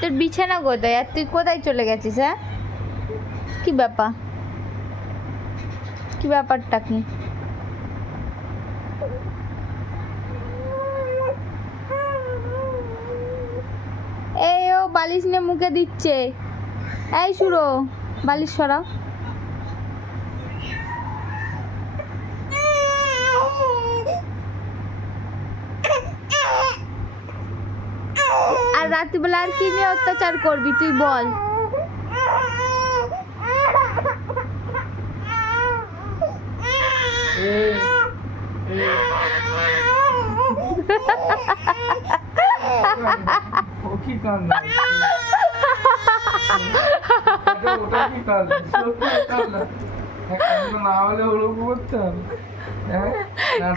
তোর বিছানা কোথায় আর তুই কোথায় চলে গেছিস? হ্যাঁ, কি ব্যাপার, কি ব্যাপারটা কি? এই ও বালিশ নিয়ে মুখে দিচ্ছে। এই শুরো, বালিশ সরাও। আর রাত্রিবেলা আর কি নিয়ে অত্যাচার করবি তুই বল?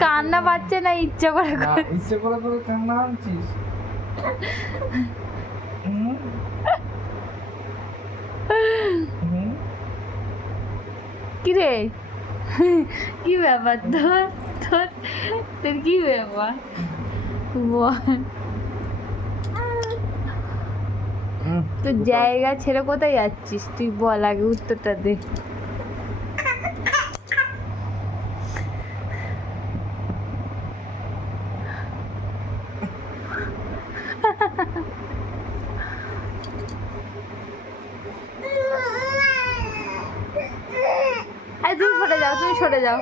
কান্না পাচ্ছে না ইচ্ছা করে? ইচ্ছে করে করে কান্না আনছিস? কি রে, কি ব্যাপার তোর? তোর তোর কি ব্যাপার বল? তোর জায়গা ছেড়ে কোথায় যাচ্ছিস তুই বল, আগে উত্তরটা দে। আরে তুমি সরে যাও, তুমি সরে যাও।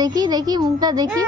দেখি দেখি মুখটা দেখি।